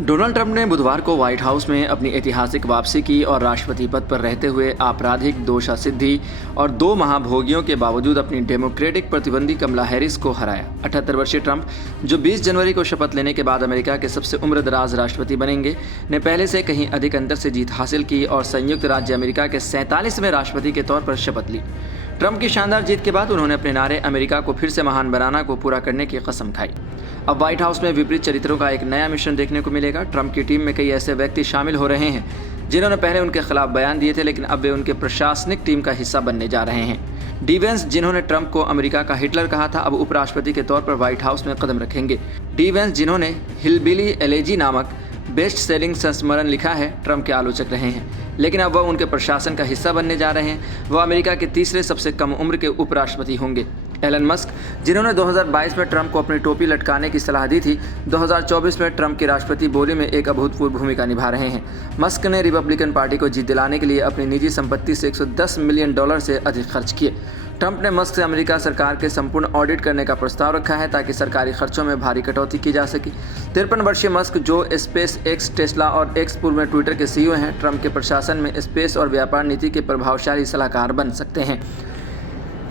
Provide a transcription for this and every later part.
Donald Trump ने बुधवार को व्हाइट हाउस में अपनी ऐतिहासिक वापसी की और राष्ट्रपति पद पर रहते हुए आपराधिक दोषासिद्धि और 2 महाभोगियों के बावजूद अपनी डेमोक्रेटिक प्रतिद्वंदी कमला हैरिस को हराया। 78 वर्षीय ट्रंप, जो 20 जनवरी को शपथ लेने के बाद अमेरिका के सबसे उम्रदराज राष्ट्रपति बनेंगे, ने पहले से कहीं अधिक अंतर से जीत हासिल की और संयुक्त राज्य अमेरिका के 47वें राष्ट्रपति के तौर पर शपथ ली। ट्रंप की शानदार जीत के बाद उन्होंने अपने नारे "अमेरिका को फिर से महान बनाना" को पूरा करने की कसम खाई। अब व्हाइट हाउस में विपरीत चरित्रों का एक नया मिश्रण देखने को मिलेगा। ट्रंप की टीम में कई ऐसे व्यक्ति शामिल हो रहे हैं जिन्होंने पहले उनके खिलाफ बयान दिए थे, लेकिन अब वे उनके प्रशासनिक टीम का हिस्सा बनने जा रहे हैं। डी वेंस, जिन्होंने ट्रंप को अमेरिका का हिटलर कहा था, अब उपराष्ट्रपति के तौर पर व्हाइट हाउस में कदम रखेंगे। डी वेंस, जिन्होंने हिलबिली एलेजी नामक बेस्ट सेलिंग संस्मरण लिखा है, ट्रंप के आलोचक रहे हैं, लेकिन अब वह उनके प्रशासन का हिस्सा बनने जा रहे हैं। वह अमेरिका के तीसरे सबसे कम उम्र के उपराष्ट्रपति होंगे। एलन मस्क, जिन्होंने 2022 में ट्रंप को अपनी टोपी लटकाने की सलाह दी थी, 2024 में ट्रंप की राष्ट्रपति बोली में एक अभूतपूर्व भूमिका निभा रहे हैं। मस्क ने रिपब्लिकन पार्टी को जीत दिलाने के लिए अपनी निजी संपत्ति से $110 मिलियन से अधिक खर्च किए। ट्रंप ने मस्क से अमेरिका सरकार के संपूर्ण ऑडिट करने का प्रस्ताव रखा है ताकि सरकारी खर्चों में भारी कटौती की जा सके। 53 वर्षीय मस्क, जो स्पेस एक्स, टेस्ला और एक्स पूर्व में ट्विटर के सीईओ हैं, ट्रंप के प्रशासन में स्पेस और व्यापार नीति के प्रभावशाली सलाहकार बन सकते हैं।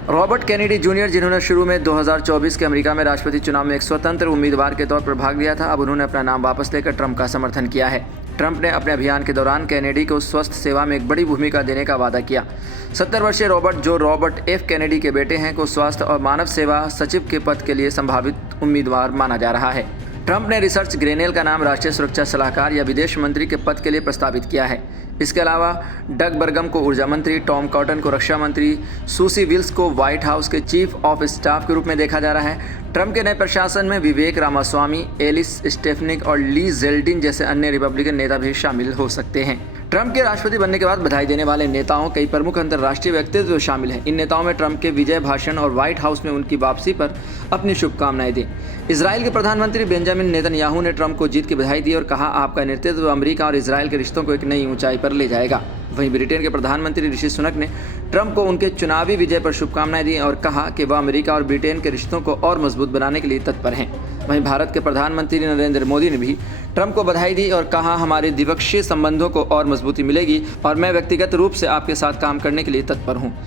रॉबर्ट कैनेडी जूनियर, जिन्होंने शुरू में 2024 के अमेरिका में राष्ट्रपति चुनाव में एक स्वतंत्र उम्मीदवार के तौर पर भाग लिया था, अब उन्होंने अपना नाम वापस लेकर ट्रंप का समर्थन किया है। ट्रंप ने अपने अभियान के दौरान कैनेडी को स्वास्थ्य सेवा में एक बड़ी भूमिका देने का वादा किया। 70 वर्षीय रॉबर्ट, जो रॉबर्ट एफ कैनेडी के बेटे हैं, को स्वास्थ्य और मानव सेवा सचिव के पद के लिए संभावित उम्मीदवार माना जा रहा है। ट्रंप ने रिचर्ड ग्रेनेल का नाम राष्ट्रीय सुरक्षा सलाहकार या विदेश मंत्री के पद के लिए प्रस्तावित किया है। इसके अलावा डग बर्गम को ऊर्जा मंत्री, टॉम कॉटन को रक्षा मंत्री, सूसी विल्स को व्हाइट हाउस के चीफ ऑफ स्टाफ के रूप में देखा जा रहा है। ट्रंप के नए प्रशासन में विवेक रामास्वामी, एलिस स्टेफनिक और ली जेल्डिन जैसे अन्य रिपब्लिकन नेता भी शामिल हो सकते हैं। ट्रंप के राष्ट्रपति बनने के बाद बधाई देने वाले नेताओं कई प्रमुख अंतर्राष्ट्रीय व्यक्तित्व शामिल हैं। इन नेताओं में ट्रंप के विजय भाषण और व्हाइट हाउस में उनकी वापसी पर अपनी शुभकामनाएं दी। इजराइल के प्रधानमंत्री बेंजामिन नेतन्याहू ने ट्रंप को जीत की बधाई दी और कहा, "आपका नेतृत्व अमेरिका और इजराइल के रिश्तों को एक नई ऊंचाई पर ले जाएगा।" वहीं ब्रिटेन के प्रधानमंत्री ऋषि सुनक ने ट्रंप को उनके चुनावी विजय पर शुभकामनाएं दी और कहा कि वह अमेरिका और ब्रिटेन के रिश्तों को और मजबूत बनाने के लिए तत्पर हैं। वहीं भारत के प्रधानमंत्री नरेंद्र मोदी ने भी ट्रंप को बधाई दी और कहा, "हमारे द्विपक्षीय संबंधों को और मजबूती मिलेगी और मैं व्यक्तिगत रूप से आपके साथ काम करने के लिए तत्पर हूँ।"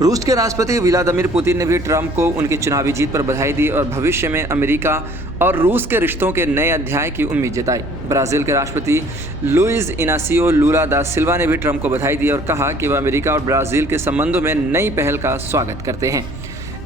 रूस के राष्ट्रपति व्लादिमीर पुतिन ने भी ट्रंप को उनकी चुनावी जीत पर बधाई दी और भविष्य में अमेरिका और रूस के रिश्तों के नए अध्याय की उम्मीद जताई। ब्राज़ील के राष्ट्रपति लुइज इनासियो लूला दा सिल्वा ने भी ट्रंप को बधाई दी और कहा कि वह अमेरिका और ब्राज़ील के संबंधों में नई पहल का स्वागत करते हैं।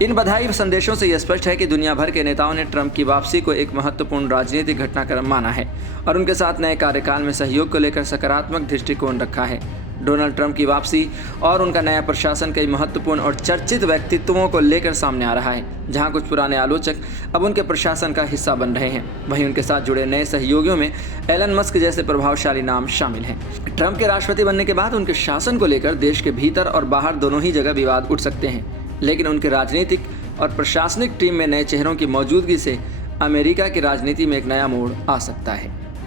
इन बधाई संदेशों से यह स्पष्ट है कि दुनिया भर के नेताओं ने ट्रंप की वापसी को एक महत्वपूर्ण राजनीतिक घटनाक्रम माना है और उनके साथ नए कार्यकाल में सहयोग को लेकर सकारात्मक दृष्टिकोण रखा है। डोनाल्ड ट्रंप की वापसी और उनका नया प्रशासन कई महत्वपूर्ण और चर्चित व्यक्तित्वों को लेकर सामने आ रहा है, जहां कुछ पुराने आलोचक अब उनके प्रशासन का हिस्सा बन रहे हैं। वहीं उनके साथ जुड़े नए सहयोगियों में एलन मस्क जैसे प्रभावशाली नाम शामिल हैं। ट्रंप के राष्ट्रपति बनने के बाद उनके शासन को लेकर देश के भीतर और बाहर दोनों ही जगह विवाद उठ सकते हैं, लेकिन उनके राजनीतिक और प्रशासनिक टीम में नए चेहरों की मौजूदगी से अमेरिका की राजनीति में एक नया मोड़ आ सकता है।